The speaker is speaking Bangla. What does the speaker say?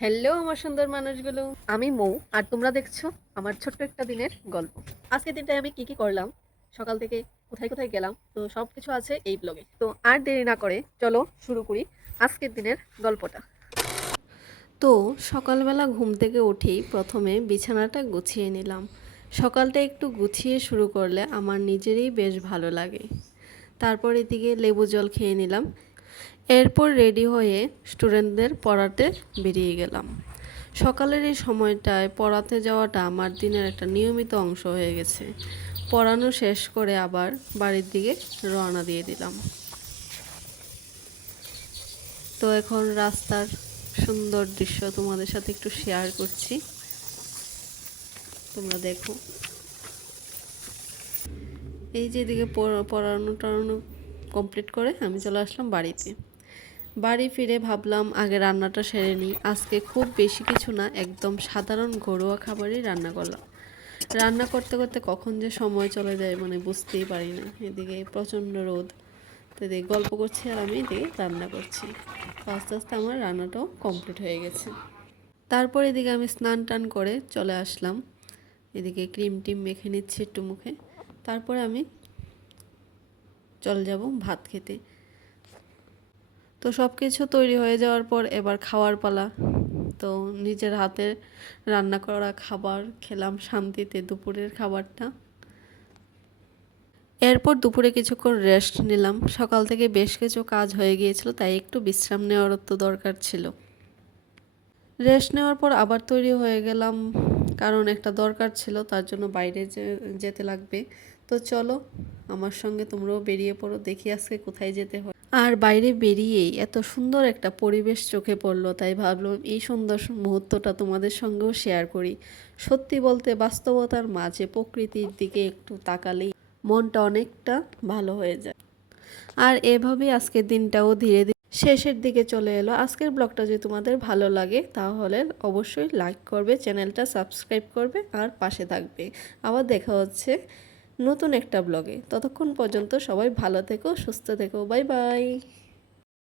হ্যালো আমার সুন্দর মানুষগুলো, আমি মৌ আর তোমরা দেখছো আমার ছোট্ট একটা দিনের গল্প। আজকের দিনটায় আমি কি করলাম, সকাল থেকে কোথায় কোথায় গেলাম, তো সব কিছু আছে এই ব্লগে। তো আর দেরি না করে চলো শুরু করি আজকের দিনের গল্পটা। তো সকালবেলা ঘুম থেকে উঠেই প্রথমে বিছানাটা গুছিয়ে নিলাম। সকালটা একটু গুছিয়ে শুরু করলে আমার নিজেরই বেশ ভালো লাগে। তারপর এদিকে লেবু জল খেয়ে নিলাম। এরপর রেডি হয়ে স্টুডেন্টদের পড়াতে বেরিয়ে গেলাম। সকালের এই সময়টায় পড়াতে যাওয়াটা আমার দিনের একটা নিয়মিত অংশ হয়ে গেছে। পড়ানো শেষ করে আবার বাড়ির দিকে রওনা দিয়ে দিলাম। তো এখন রাস্তার সুন্দর দৃশ্য তোমাদের সাথে একটু শেয়ার করছি, তোমরা দেখো। এই যে এদিকে পড়ানো টড়ানো কমপ্লিট করে আমি চলে আসলাম বাড়িতে। বাড়ি ফিরে ভাবলাম আগে রান্নাটা সেরে নিই। আজকে খুব বেশি কিছু না, একদম সাধারণ ঘরোয়া খাবারই রান্না করলাম। রান্না করতে করতে কখন যে সময় চলে যায় মানে বুঝতেই পারি না। এদিকে প্রচণ্ড রোদ, তো এদিকে গল্প করছি আর আমি এদিকে রান্না করছি। তো আস্তে আস্তে আমার রান্নাটাও কমপ্লিট হয়ে গেছে। তারপর এদিকে আমি স্নান টান করে চলে আসলাম। এদিকে ক্রিম টিম মেখে নিচ্ছি একটু মুখে। তারপরে আমি চলে যাব ভাত খেতে। তো সব কিছু তৈরি হয়ে যাওয়ার পর এবার খাওয়ার পালা। তো নিজের হাতে রান্না করা খাবার খেলাম শান্তিতে দুপুরের খাবারটা। এরপর দুপুরে কিছুক্ষণ রেস্ট নিলাম। সকাল থেকে বেশ কিছু কাজ হয়ে গিয়েছিল, তাই একটু বিশ্রাম নেওয়ারও তো দরকার ছিল। রেস্ট নেওয়ার পর আবার তৈরি হয়ে গেলাম, কারণ একটা দরকার ছিল, তার জন্য বাইরে যেতে লাগবে। তো চলো আমার সঙ্গে তোমরাও বেরিয়ে পড়ো, দেখি আজকে কোথায় যেতে হয়। আর বাইরে বেরিয়েই এত সুন্দর একটা পরিবেশ চোখে পড়লো, তাই ভাবলাম এই সুন্দর মুহূর্তটা তোমাদের সঙ্গেও শেয়ার করি। সত্যি বলতে বাস্তবতার মাঝে প্রকৃতির দিকে একটু তাকালেই মনটা অনেকটা ভালো হয়ে যায়। আর এভাবেই আজকের দিনটাও ধীরে ধীরে শেষের দিকে চলে এলো। আজকের ব্লগটা যদি তোমাদের ভালো লাগে তাহলে অবশ্যই লাইক করবে, চ্যানেলটা সাবস্ক্রাইব করবে আর পাশে থাকবে। আবার দেখা হচ্ছে নতুন একটা ব্লগে। ততক্ষণ পর্যন্ত সবাই ভালো থেকো, সুস্থ থেকো। Bye bye.